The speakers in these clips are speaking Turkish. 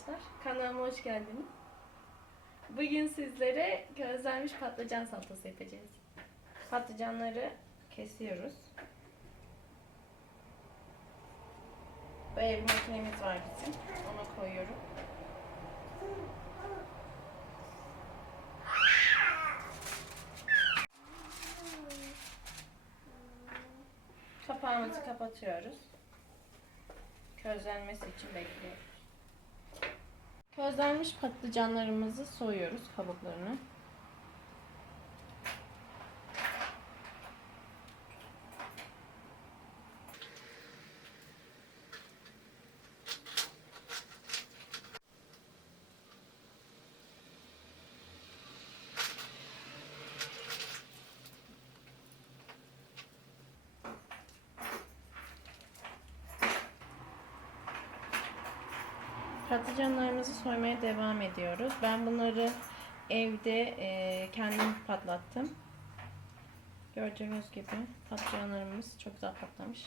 arkadaşlar. Kanalıma hoş geldiniz. Bugün sizlere közlenmiş patlıcan salatası yapacağız. Patlıcanları kesiyoruz. Böyle bir makinemiz var bizim. Ona koyuyorum. Kapağımızı kapatıyoruz. Közlenmesi için bekliyoruz. Közlenmiş patlıcanlarımızı soyuyoruz kabuklarını. Patlıcanlarımızı soymaya devam ediyoruz. Ben bunları evde e, kendim patlattım. Gördüğünüz gibi patlıcanlarımız çok güzel patlamış.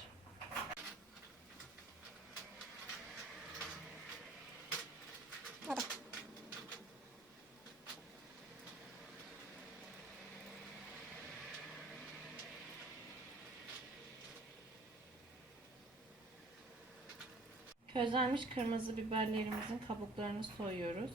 Közlenmiş kırmızı biberlerimizin kabuklarını soyuyoruz.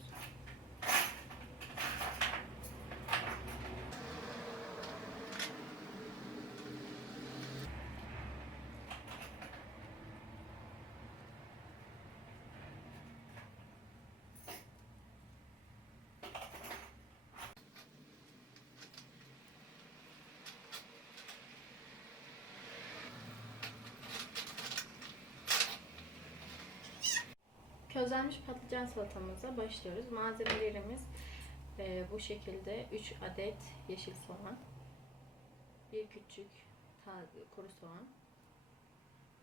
Közlenmiş patlıcan salatamıza başlıyoruz. Malzemelerimiz e, bu şekilde 3 adet yeşil soğan, bir küçük taze kuru soğan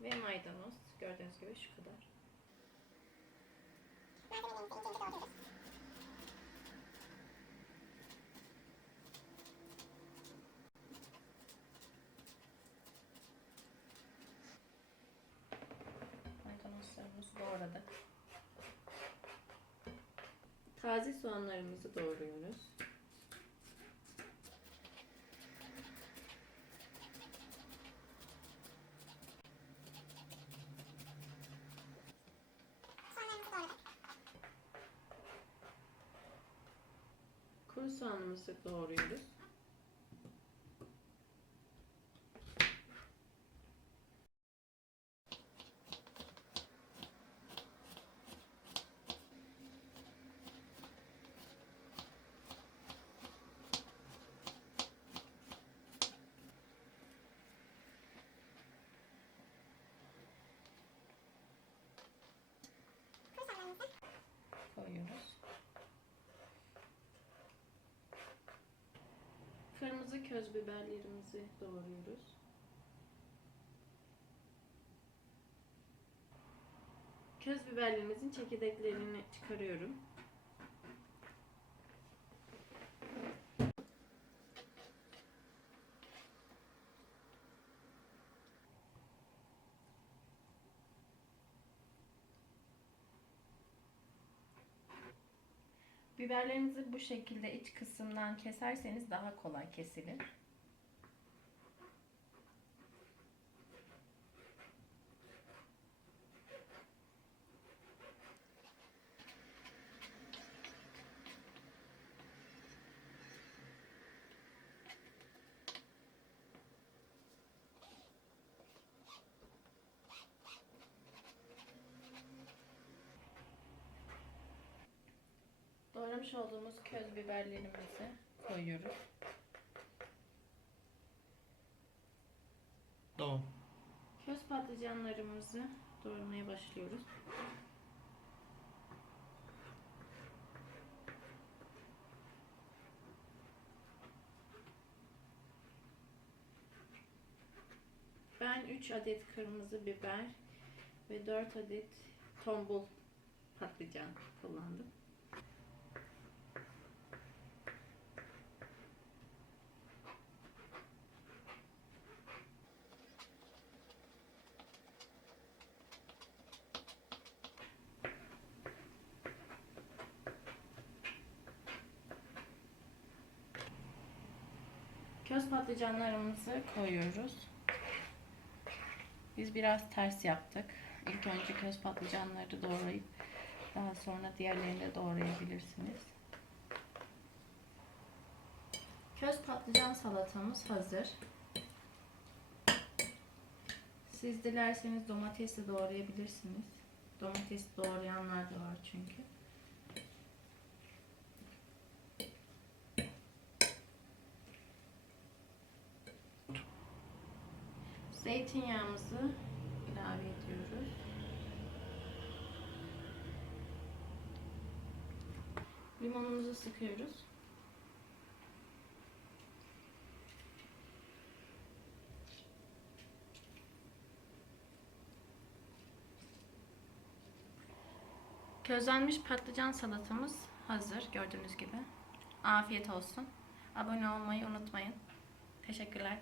ve maydanoz. Gördüğünüz gibi şu kadar. Maydanozlarımızı Taze soğanlarımızı doğruyoruz. Kuru soğanımızı doğruyoruz. koyuyoruz. Kırmızı köz biberlerimizi doğruyoruz. Köz biberlerimizin çekirdeklerini çıkarıyorum. Biberlerinizi bu şekilde iç kısımdan keserseniz daha kolay kesilir. Doğramış olduğumuz köz biberlerimizi koyuyoruz. Tamam. Köz patlıcanlarımızı doğramaya başlıyoruz. Ben 3 adet kırmızı biber ve 4 adet tombul patlıcan kullandım. Köz patlıcanlarımızı koyuyoruz. Biz biraz ters yaptık. İlk önce köz patlıcanları doğrayıp daha sonra diğerlerini de doğrayabilirsiniz. Köz patlıcan salatamız hazır. Siz dilerseniz domates de doğrayabilirsiniz. Domates doğrayanlar da var çünkü. Zeytinyağımızı ilave ediyoruz. Limonumuzu sıkıyoruz. Közlenmiş patlıcan salatamız hazır gördüğünüz gibi. Afiyet olsun. Abone olmayı unutmayın. Teşekkürler.